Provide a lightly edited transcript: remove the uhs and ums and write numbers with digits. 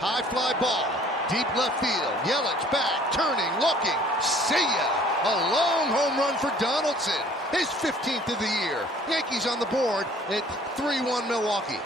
High fly ball, deep left field. Yelich back, turning, looking. See ya! A long home run for Donaldson. His 15th of the year. Yankees on the board at 3-1 Milwaukee.